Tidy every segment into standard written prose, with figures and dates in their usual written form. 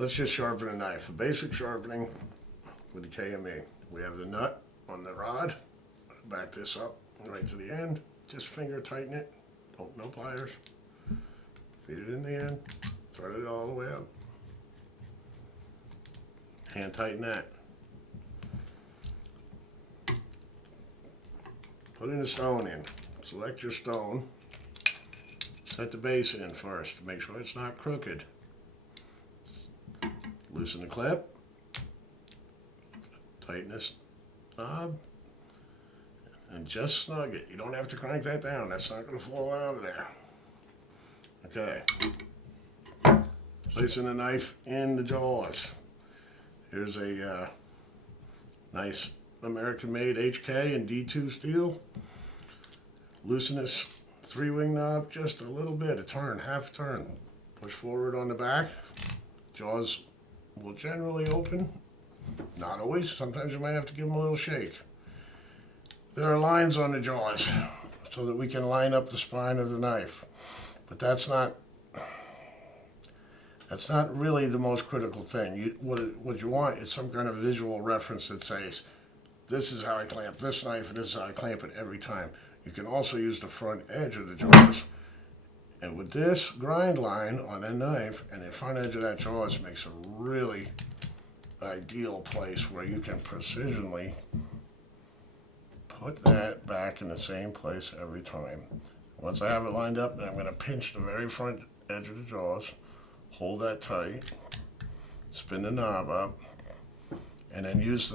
Let's just sharpen a knife. A basic sharpening with the KME. We have the nut on the rod. Back this up right to the end. Just finger tighten it. No pliers. Feed it in the end. Thread it all the way up. Hand tighten that. Put in the stone in. Select your stone. Set the base in first. Make sure it's not crooked. Loosen the clip. Tighten this knob. And just snug it. You don't have to crank that down. That's not going to fall out of there. Okay. Placing the knife in the jaws. Here's a nice American-made HK and D2 steel. Loosen this 3-wing knob just a little bit, a turn, half turn. Push forward on the back. Jaws will generally open. Not always. Sometimes you might have to give them a little shake. There are lines on the jaws so that we can line up the spine of the knife. But that's not really the most critical thing. What you want is some kind of visual reference that says, this is how I clamp this knife and this is how I clamp it every time. You can also use the front edge of the jaws. And with this grind line on a knife and the front edge of that jaws makes a really ideal place where you can precisionally put that back in the same place every time. Once I have it lined up, then I'm going to pinch the very front edge of the jaws, hold that tight, spin the knob up, and then use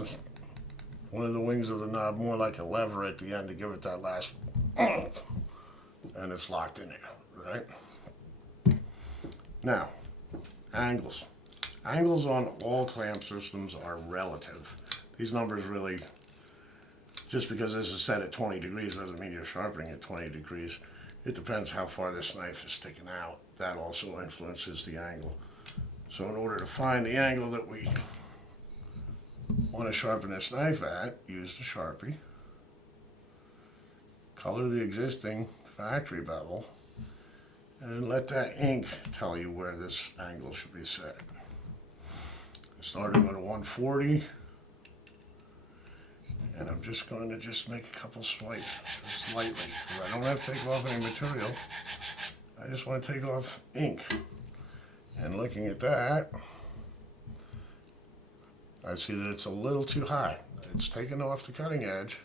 one of the wings of the knob more like a lever at the end to give it that last and it's locked in there, right? Now, angles. Angles on all clamp systems are relative. These numbers really, just because this is set at 20 degrees doesn't mean you're sharpening at 20 degrees. It depends how far this knife is sticking out. That also influences the angle. So in order to find the angle that we want to sharpen this knife at, use the Sharpie. Color the existing factory bevel and let that ink tell you where this angle should be set. Starting with a 140, and I'm just going to make a couple swipes, just slightly, because I don't have to take off any material. I just want to take off ink. And looking at that, I see that it's a little too high. It's taken off the cutting edge,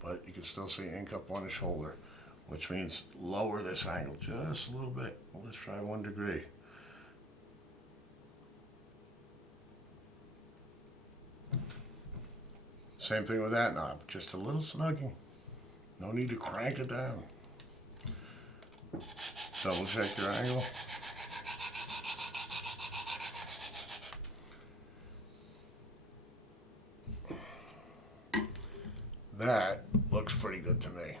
but you can still see ink up on the shoulder, which means lower this angle just a little bit. Let's try 1 degree. Same thing with that knob, just a little snugging. No need to crank it down. Double check your angle. That looks pretty good to me.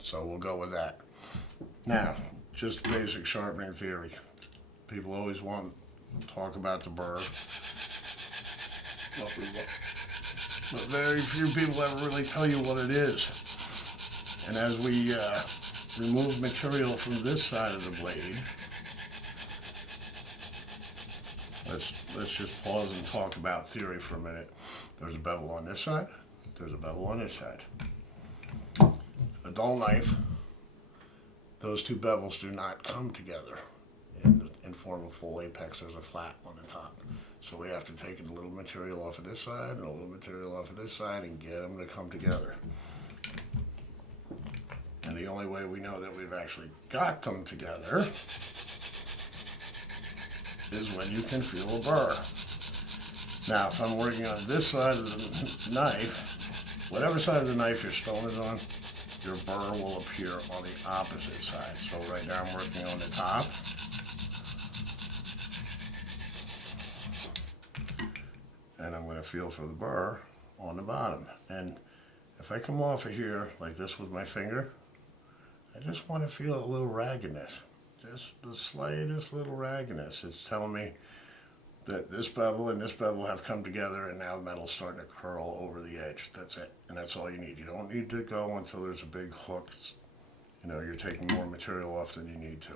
So we'll go with that. Now, just basic sharpening theory. People always want to talk about the burr. But very few people ever really tell you what it is. And as we remove material from this side of the blade, let's just pause and talk about theory for a minute. There's a bevel on this side, there's a bevel on this side. A dull knife, those two bevels do not come together and form a full apex. There's a flat on the top. So we have to take a little material off of this side and a little material off of this side and get them to come together. And the only way we know that we've actually got them together is when you can feel a burr. Now, if I'm working on this side of the knife, whatever side of the knife your stone is on, your burr will appear on the opposite side. So right now I'm working on the top. And I'm going to feel for the burr on the bottom. And if I come off of here like this with my finger, I just want to feel a little raggedness. Just the slightest little raggedness. It's telling me that this bevel and this bevel have come together and now the metal's starting to curl over the edge. That's it. And that's all you need. You don't need to go until there's a big hook. You know, you're taking more material off than you need to.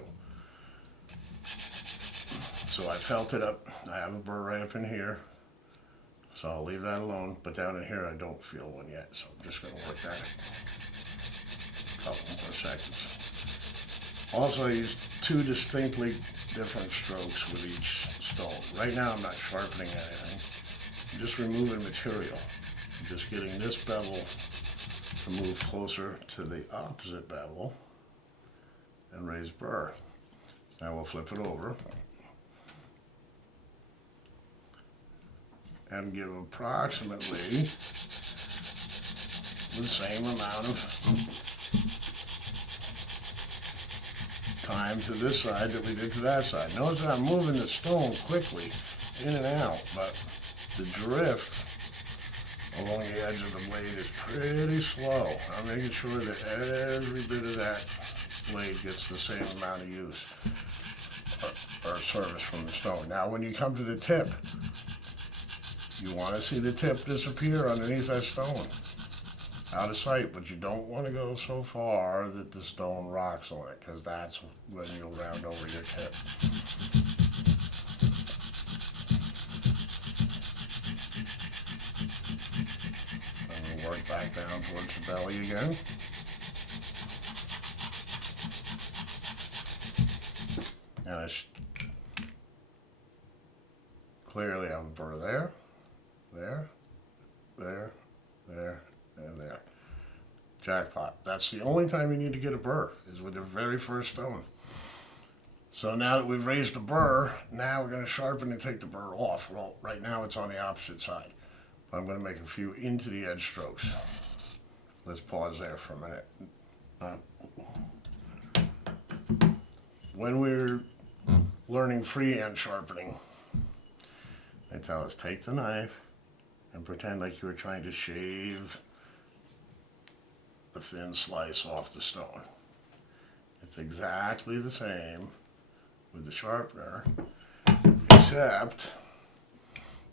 So I felt it up. I have a burr right up in here. So I'll leave that alone. But down in here I don't feel one yet. So I'm just going to work that a couple more seconds. Also, I use two distinctly different strokes with each stone. Right now I'm not sharpening anything. I'm just removing material. I'm just getting this bevel to move closer to the opposite bevel and raise burr. Now we'll flip it over and give approximately the same amount of time to this side that we did to that side. Notice that I'm moving the stone quickly in and out, but the drift along the edge of the blade is pretty slow. I'm making sure that every bit of that blade gets the same amount of use or service from the stone. Now when you come to the tip, you want to see the tip disappear underneath that stone, out of sight, but you don't want to go so far that the stone rocks on it, because that's when you'll round over your tip. And we'll work back down towards the belly again. And I clearly have a burr there. There, there, there, and there. Jackpot. That's the only time you need to get a burr, is with the very first stone. So now that we've raised the burr, now we're going to sharpen and take the burr off. Well, right now it's on the opposite side. But I'm going to make a few into the edge strokes. Let's pause there for a minute. When we're learning freehand sharpening, they tell us take the knife and pretend like you were trying to shave the thin slice off the stone. It's exactly the same with the sharpener, except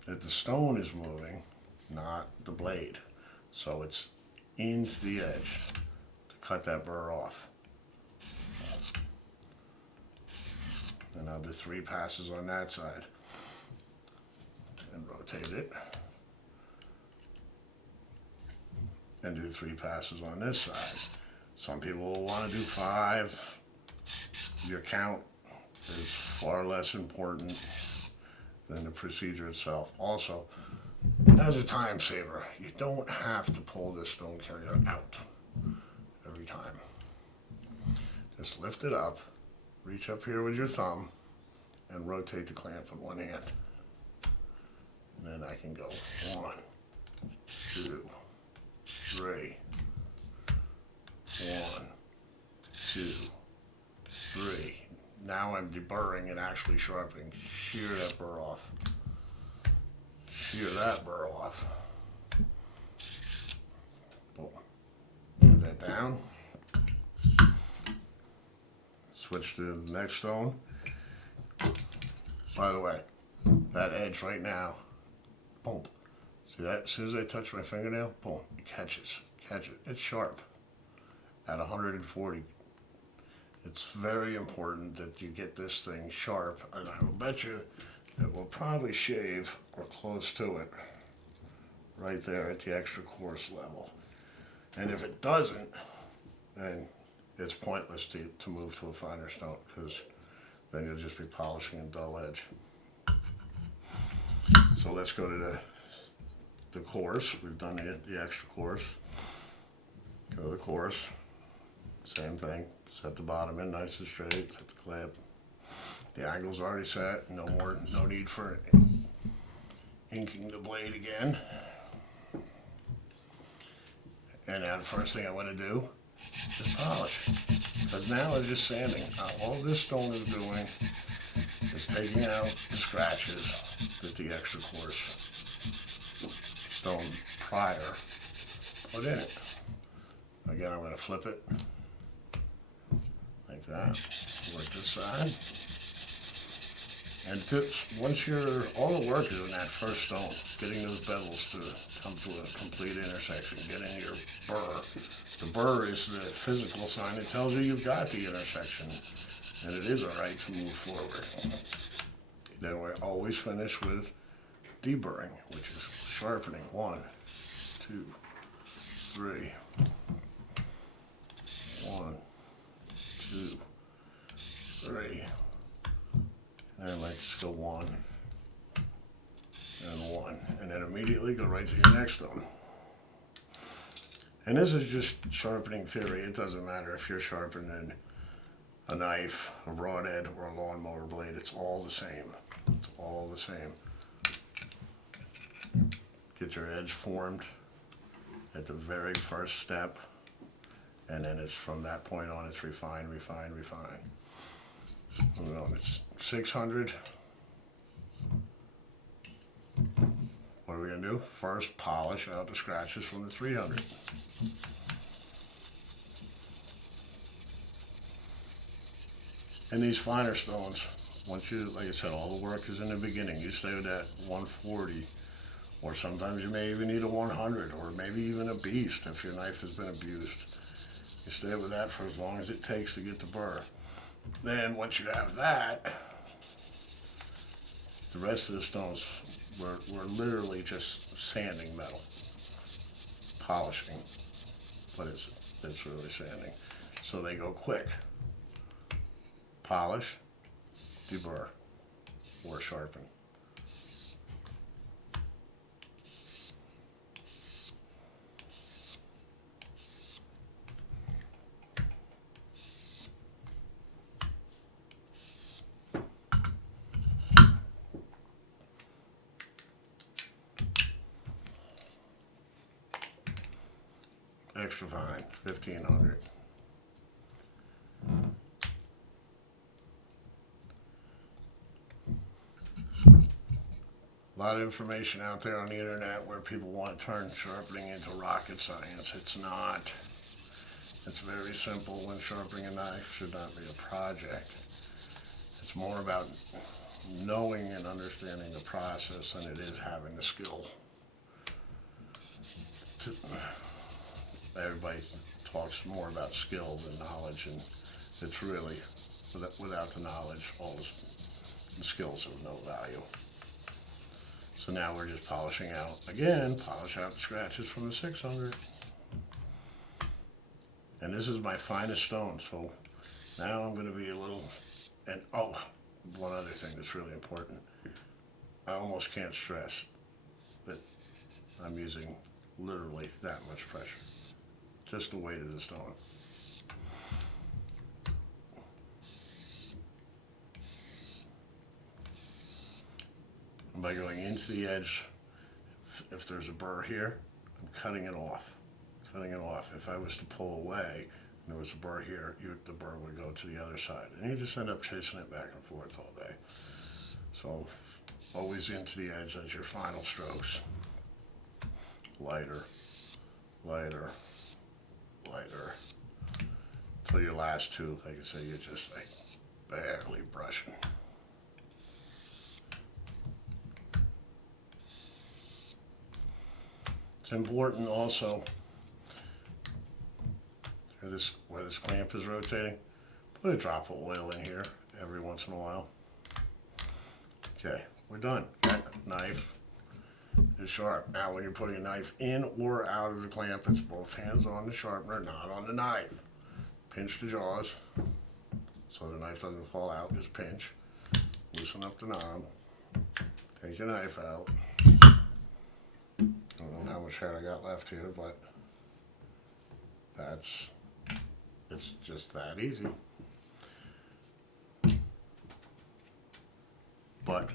that the stone is moving, not the blade. So it's into the edge to cut that burr off. And I'll do 3 passes on that side and rotate it. And do 3 passes on this side. Some people will want to do 5. Your count is far less important than the procedure itself. Also, as a time saver, you don't have to pull this stone carrier out every time. Just lift it up, reach up here with your thumb, and rotate the clamp in one hand. And then I can go 1, 2, 3, 1, 2, 3. Now I'm deburring and actually sharpening. Shear that burr off. Shear that burr off. Boom. Put that down. Switch to the next stone. By the way, that edge right now, boom. See that? As soon as I touch my fingernail, boom, it catches. Catch it. It's sharp at 140. It's very important that you get this thing sharp, and I will bet you it will probably shave or close to it right there at the extra coarse level. And if it doesn't, then it's pointless to move to a finer stone, because then you'll just be polishing a dull edge. So let's go to the coarse. We've done the extra coarse. Go to the coarse. Same thing. Set the bottom in nice and straight. Set the clamp. The angle's already set. No need for inking the blade again. And now the first thing I want to do is polish. Because now I'm just sanding. All this stone is doing is taking out the scratches that the extra coarse stone prior put in it. Again, I'm going to flip it like that. Work this side. And once all the work is in that first stone, getting those bezels to come to a complete intersection, getting your burr. The burr is the physical sign that tells you you've got the intersection, and it is all right to move forward. Then we always finish with deburring, which is sharpening. 1, 2, 3. 1, 2, 3. And then let's go 1 and 1. And then immediately go right to your next one. And this is just sharpening theory. It doesn't matter if you're sharpening a knife, a broadhead, or a lawnmower blade. It's all the same. It's all the same. Get your edge formed at the very first step, and then it's from that point on, it's refine, refine, refine. It's 600. What are we going to do? First, polish out the scratches from the 300. And these finer stones, once you, like I said, all the work is in the beginning. You stay with that 140, or sometimes you may even need a 100, or maybe even a beast if your knife has been abused. You stay with that for as long as it takes to get the burr. Then once you have that, the rest of the stones, we're literally just sanding metal, polishing, but it's really sanding. So they go quick. Polish, deburr, or sharpen. Extra fine, 1500. A lot of information out there on the internet where people want to turn sharpening into rocket science. It's not. It's very simple. When sharpening a knife should not be a project. It's more about knowing and understanding the process than it is having the skill. Everybody talks more about skill than knowledge, and it's really, without the knowledge, all the skills are of no value. So now we're just polishing out, again, polish out the scratches from the 600. And this is my finest stone, so now I'm going to be a little, and oh, one other thing that's really important. I almost can't stress that I'm using literally that much pressure. Just the weight of the stone. And by going into the edge, if there's a burr here, I'm cutting it off. Cutting it off. If I was to pull away and there was a burr here, the burr would go to the other side. And you just end up chasing it back and forth all day. So always into the edge as your final strokes. Lighter, lighter, lighter. Until your last two, like I say, you're just like barely brushing. It's important also, where this clamp is rotating, put a drop of oil in here every once in a while. Okay, we're done. That knife is sharp. Now when you're putting a knife in or out of the clamp, it's both hands on the sharpener, not on the knife. Pinch the jaws so the knife doesn't fall out, just pinch. Loosen up the knob, take your knife out. I don't know how much hair I got left here, but it's just that easy. But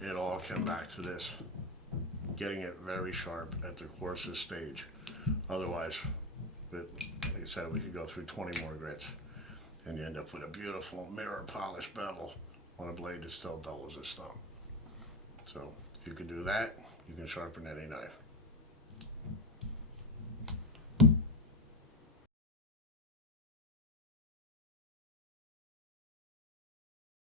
it all came back to this, getting it very sharp at the coarsest stage. Otherwise, like I said, we could go through 20 more grits and you end up with a beautiful mirror polished bevel on a blade that's still dull as a stump. So if you can do that, you can sharpen any knife.